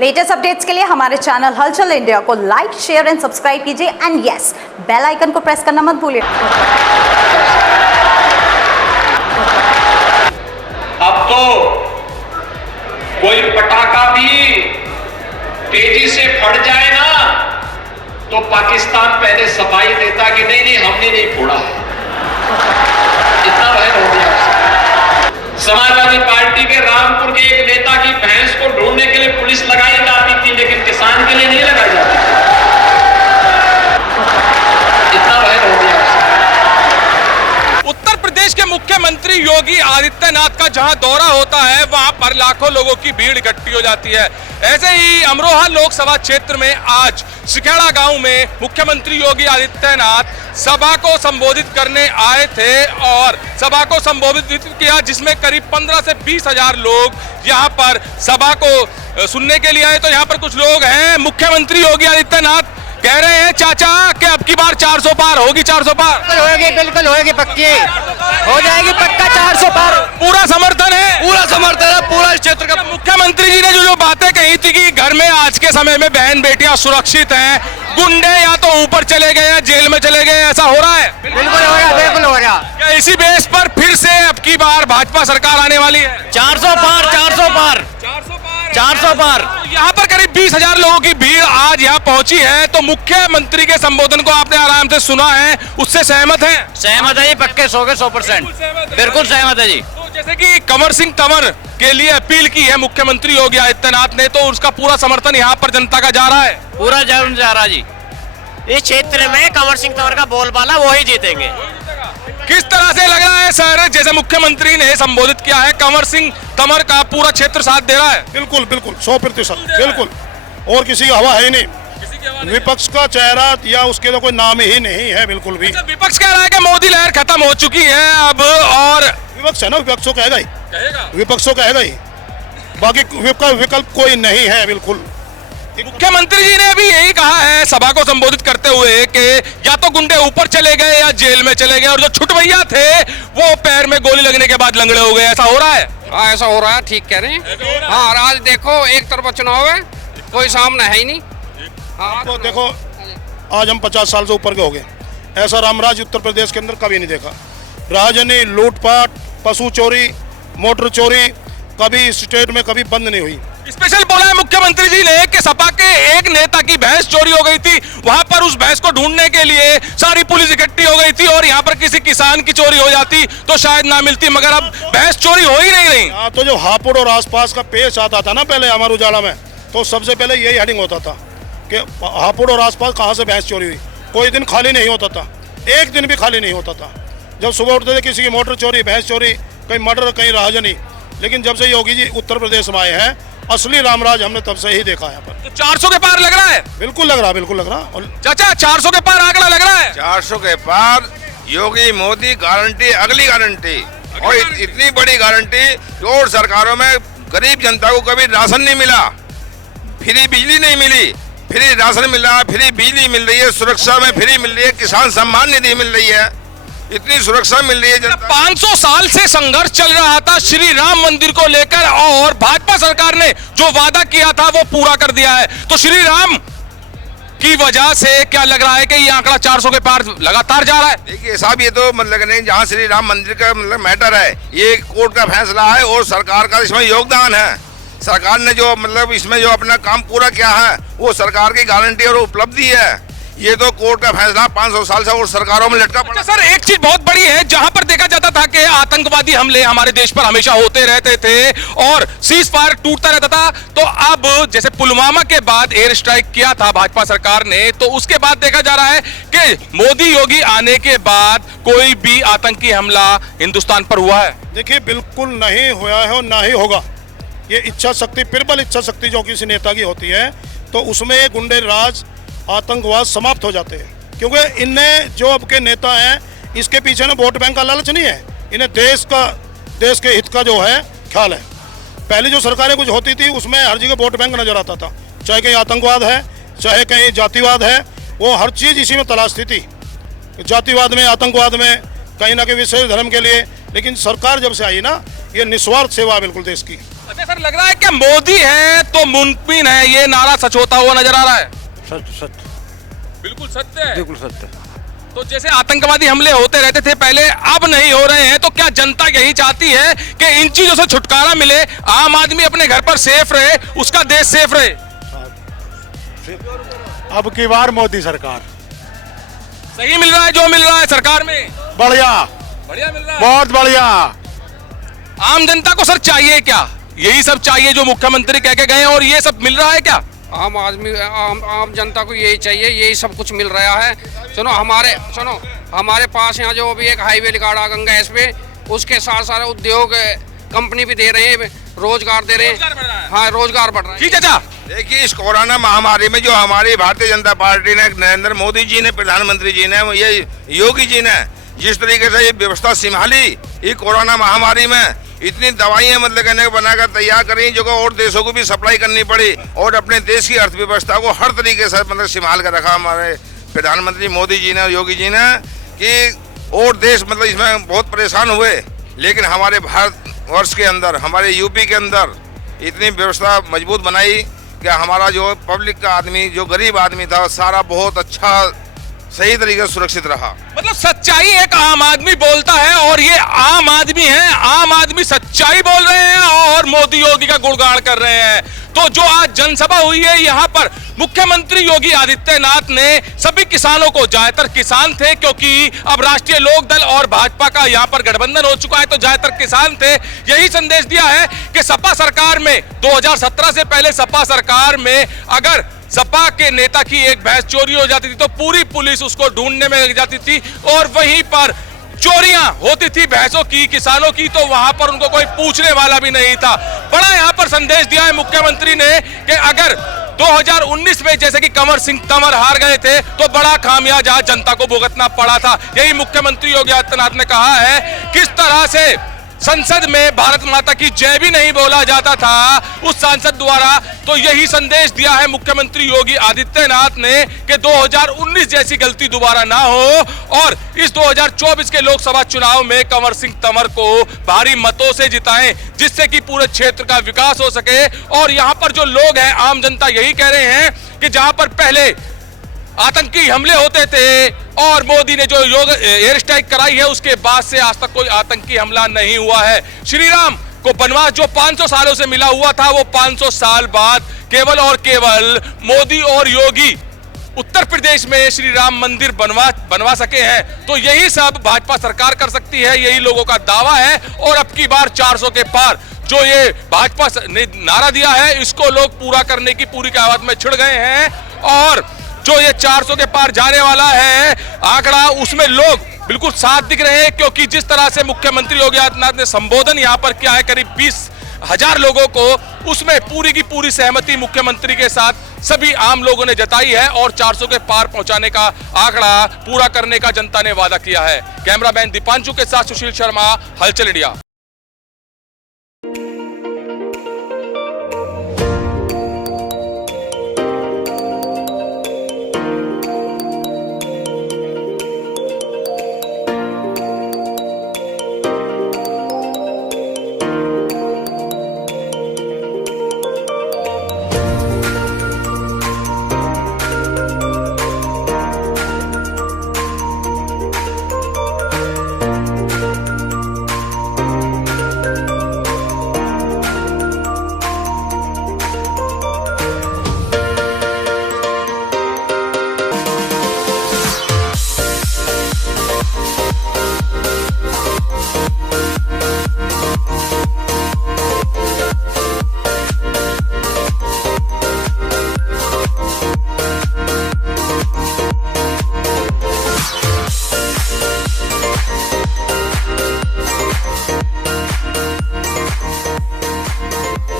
Latest updates के लिए हमारे चैनल हलचल इंडिया को लाइक, शेयर एंड सब्सक्राइब कीजिए एंड यस, बेल आइकन को प्रेस करना मत भूलिए। अब तो कोई पटाखा भी तेजी से फट जाए ना तो पाकिस्तान पहले सफाई देता कि नहीं हमने नहीं फोड़ा है। इतना भय हो गया। समाजवादी पार्टी के रामपुर के एक नेता की भैंस को ढूंढने के लिए पुलिस लगाई जाती थी, लेकिन किसान के लिए नहीं लगाई जाती थी। इतना भय हो गया। उत्तर प्रदेश के मुख्यमंत्री योगी आदित्यनाथ का जहां दौरा होता है वहां पर लाखों लोगों की भीड़ इकट्ठी हो जाती है। ऐसे ही अमरोहा लोकसभा क्षेत्र में आज सिखेड़ा गांव में मुख्यमंत्री योगी आदित्यनाथ सभा को संबोधित करने आए थे और सभा को संबोधित किया, जिसमें करीब 15 से 20 हजार लोग यहां पर सभा को सुनने के लिए आए। तो यहां पर कुछ लोग हैं। मुख्यमंत्री योगी आदित्यनाथ कह रहे हैं चाचा कि अब की बार 400 पार होगी। 400 पार होगी, बिल्कुल होगी, पक्की हो जाएगी, पक्का 400 पार। पूरा समर्थन है, पूरा समर्थन है, पूरा इस क्षेत्र का। मुख्यमंत्री जी ने जो बातें कही थी कि घर में आज के समय में बहन बेटियां सुरक्षित हैं, गुंडे या तो ऊपर चले गए या जेल में चले गए, ऐसा हो रहा है? बिल्कुल हो रहा, बिल्कुल हो रहा। क्या इसी बेस पर फिर से अब की बार भाजपा सरकार आने वाली है? 400 पार, 400 पार, 400 पार। यहाँ पर करीब 20 हजार लोगों की भीड़ आज यहाँ पहुंची है। तो मुख्यमंत्री के संबोधन को आपने आराम से सुना है, उससे सहमत हैं? सहमत है जी, पक्के 100% बिल्कुल सहमत है जी। तो जैसे कि कंवर सिंह तंवर के लिए अपील की है मुख्यमंत्री योगी आदित्यनाथ ने, तो उसका पूरा समर्थन यहाँ पर जनता का जा रहा है? पूरा जरूर जा रहा जी। इस क्षेत्र में कंवर सिंह तंवर का बोलबाला वो ही जीतेंगे। किस तरह से लग रहा है सर, जैसे मुख्यमंत्री ने संबोधित किया है, कंवर सिंह तंवर का पूरा क्षेत्र साथ दे रहा है? बिल्कुल बिल्कुल 100% बिल्कुल, और किसी की हवा है ही नहीं। विपक्ष का चेहरा या उसके तो कोई नाम ही नहीं है बिल्कुल भी। विपक्ष कह रहा है कि मोदी लहर खत्म हो चुकी है अब, और विपक्ष है ना, विपक्ष तो कहेगा ही, विपक्ष तो कहेगा ही, बाकी विकल्प कोई नहीं है बिल्कुल। मुख्यमंत्री जी ने भी यही कहा है सभा को संबोधित करते हुए कि या तो गुंडे ऊपर चले गए या जेल में चले गए, और जो छुटवैया थे वो पैर में गोली लगने के बाद लंगड़े हो गए। ऐसा हो रहा है? हाँ, ऐसा हो रहा है, ठीक कह रहे हैं। हाँ, और आज देखो एक तरफा चुनाव है, कोई सामने है ही नहीं। हाँ, तो देखो आज हम 50 साल से ऊपर के हो गए, ऐसा रामराज उत्तर प्रदेश के अंदर कभी नहीं देखा। राजनी, लूटपाट, पशु चोरी, मोटर चोरी कभी स्टेट में कभी बंद नहीं हुई। स्पेशल बोला है मुख्यमंत्री जी ने कि सपा के एक नेता की भैंस चोरी हो गई थी, वहां पर उस भैंस को ढूंढने के लिए सारी पुलिस इकट्ठी हो गई थी, और यहाँ पर किसी किसान की चोरी हो जाती तो शायद ना मिलती, मगर अब भैंस चोरी हो ही नहीं रही। हाँ, तो जो हापुड़ और आसपास का पेश आता था ना पहले अमर उजाला में, तो सबसे पहले यही हेडिंग होता था कि हापुड़ और आसपास कहाँ से भैंस चोरी हुई। कोई दिन खाली नहीं होता था, एक दिन भी खाली नहीं होता था। जब सुबह उठते थे किसी की मोटर चोरी, भैंस चोरी, कहीं मर्डर, कहीं राजनी। लेकिन जब से योगी जी उत्तर प्रदेश में आए हैं, असली रामराज हमने तब से ही देखा है। पर तो 400 के पार लग रहा है? बिल्कुल लग रहा, बिल्कुल लग रहा। और चाचा 400 के पार आंकड़ा लग रहा है? 400 के पार योगी मोदी गारंटी, अगली गारंटी, और इतनी बड़ी गारंटी कि और सरकारों में गरीब जनता को कभी राशन नहीं मिला, फ्री बिजली नहीं मिली, फ्री राशन मिला, फ्री बिजली मिल रही है, सुरक्षा में फ्री मिल रही है, किसान सम्मान निधि मिल रही है, इतनी सुरक्षा मिल रही है जनता। 500 साल से संघर्ष चल रहा था श्री राम मंदिर को लेकर, और भाजपा सरकार ने जो वादा किया था वो पूरा कर दिया है। तो श्री राम की वजह से क्या लग रहा है कि ये आंकड़ा 400 के पार लगातार जा रहा है? देखिए साहब, ये तो मतलब नहीं, जहाँ श्री राम मंदिर का मतलब मैटर है, ये कोर्ट का फैसला है और सरकार का इसमें योगदान है। सरकार ने जो मतलब इसमें जो अपना काम पूरा किया है वो सरकार की गारंटी और उपलब्धि है। ये तो कोर्ट का फैसला 500 साल से और सरकारों में लटका पड़ा। सर, एक चीज बहुत बड़ी है, जहां पर देखा जाता था कि आतंकवादी हमले हमारे देश पर हमेशा होते रहते थे और सीज फायर टूटता रहता था, तो अब जैसे पुलवामा के बाद एयर स्ट्राइक किया था भाजपा सरकार ने, तो उसके बाद देखा जा रहा है कि मोदी योगी आने के बाद कोई भी आतंकी हमला हिंदुस्तान पर हुआ है? देखिए, बिल्कुल नहीं हुआ है और ना ही होगा। ये इच्छा शक्ति, प्रबल इच्छा शक्ति जो किसी नेता की होती है, तो उसमें गुंडे राज, आतंकवाद समाप्त हो जाते हैं। क्योंकि इनने जो अब के नेता हैं, इसके पीछे ना वोट बैंक का लालच नहीं है, इन्हें देश के हित का जो है ख्याल है। पहले जो सरकारें कुछ होती थी उसमें हर जगह वोट बैंक नजर आता था, चाहे कहीं आतंकवाद है, चाहे कहीं जातिवाद है, वो हर चीज़ इसी में तलाशती थी, जातिवाद में, आतंकवाद में, कहीं ना कहीं विशेष धर्म के लिए। लेकिन सरकार जब से आई ना, ये निस्वार्थ सेवा है बिल्कुल देश की। अच्छा सर, लग रहा है क्या मोदी है तो मुमकिन है ये नारा सच होता हुआ नजर आ रहा है? सत्य बिल्कुल सत्य है। बिल्कुल सत्य। तो जैसे आतंकवादी हमले होते रहते थे पहले, अब नहीं हो रहे हैं, तो क्या जनता यही चाहती है कि इन चीजों से छुटकारा मिले, आम आदमी अपने घर पर सेफ रहे, उसका देश सेफ रहे? अब की बार मोदी सरकार सही मिल रहा है जो मिल रहा है सरकार में? बढ़िया, बढ़िया मिल रहा है। बहुत बढ़िया। आम जनता को सर चाहिए क्या? यही सब चाहिए जो मुख्यमंत्री कह के गए, और ये सब मिल रहा है क्या? आम आदमी आम जनता को यही चाहिए, यही सब कुछ मिल रहा है। सुनो हमारे पास यहाँ जो अभी एक हाईवे निकाला गंगा एस पे, उसके साथ सारे उद्योग कंपनी भी दे रहे हैं, रोजगार दे रहे हैं। हाँ, रोजगार बढ़ रहा है। ठीक है चाचा। देखिए, इस कोरोना महामारी में जो हमारी भारतीय जनता पार्टी ने, नरेंद्र मोदी जी ने, प्रधानमंत्री जी ने, ये योगी जी ने जिस तरीके से ये व्यवस्था संभाली, ये कोरोना महामारी में इतनी दवाइयां मतलब कहने बनाकर तैयार करी जो और देशों को भी सप्लाई करनी पड़ी, और अपने देश की अर्थव्यवस्था को हर तरीके से मतलब संभाल कर रखा हमारे प्रधानमंत्री मोदी जी ने और योगी जी ने, कि और देश मतलब इसमें बहुत परेशान हुए, लेकिन हमारे भारतवर्ष के अंदर, हमारे यूपी के अंदर इतनी व्यवस्था मजबूत बनाई कि हमारा जो पब्लिक का आदमी, जो गरीब आदमी था, सारा बहुत अच्छा सही तरीके से सुरक्षित रहा। मतलब सच्चाई एक आम आदमी बोलता है, और ये आम आदमी है, आम आदमी सच्चाई बोल रहे हैं और मोदी योगी का गुणगान कर रहे हैं। तो जो आज जनसभा हुई है यहाँ पर, मुख्यमंत्री योगी आदित्यनाथ ने सभी किसानों को, ज्यादातर किसान थे क्योंकि अब राष्ट्रीय लोक दल और भाजपा का यहाँ पर गठबंधन हो चुका है, तो ज्यादातर किसान थे, यही संदेश दिया है कि सपा सरकार में 2017 से पहले सपा सरकार में अगर सपा के नेता की एक भैंस चोरी हो जाती थी तो पूरी पुलिस उसको ढूंढने में लग जाती थी, और वहीं पर चोरियां होती थी भैंसों की, किसानों की, तो वहां पर उनको कोई पूछने वाला भी नहीं था। बड़ा यहां पर संदेश दिया है मुख्यमंत्री ने कि अगर 2019 में जैसे कि कंवर सिंह तंवर हार गए थे तो बड़ा खामियाजा जनता को भुगतना पड़ा था। यही मुख्यमंत्री योगी आदित्यनाथ ने कहा है। किस तरह से संसद में भारत माता की जय भी नहीं बोला जाता था उस सांसद द्वारा, तो यही संदेश दिया है मुख्यमंत्री योगी आदित्यनाथ ने कि 2019 जैसी गलती दोबारा ना हो, और इस 2024 के लोकसभा चुनाव में कंवर सिंह तंवर को भारी मतों से जिताएं, जिससे कि पूरे क्षेत्र का विकास हो सके। और यहां पर जो लोग हैं, आम जनता यही कह रहे हैं कि जहां पर पहले आतंकी हमले होते थे और मोदी ने जो एयर स्ट्राइक कराई है, उसके बाद से आज तक कोई आतंकी हमला नहीं हुआ है। श्री राम को बनवास जो 500 सालों से मिला हुआ था, वो 500 साल बाद केवल और केवल मोदी और योगी उत्तर प्रदेश में श्री राम मंदिर बनवा सके हैं। तो यही सब भाजपा सरकार कर सकती है, यही लोगों का दावा है। और अब की बार 400 के पार जो ये भाजपा ने नारा दिया है, इसको लोग पूरा करने की पूरी कहावत में छिड़ गए हैं, और जो ये 400 के पार जाने वाला है आंकड़ा, उसमें लोग बिल्कुल साथ दिख रहे हैं, क्योंकि जिस तरह से मुख्यमंत्री योगी आदित्यनाथ ने संबोधन यहां पर किया है करीब 20,000 लोगों को, उसमें पूरी की पूरी सहमति मुख्यमंत्री के साथ सभी आम लोगों ने जताई है, और 400 के पार पहुंचाने का आंकड़ा पूरा करने का जनता ने वादा किया है। कैमरामैन दीपांशु के साथ सुशील शर्मा, हलचल इंडिया।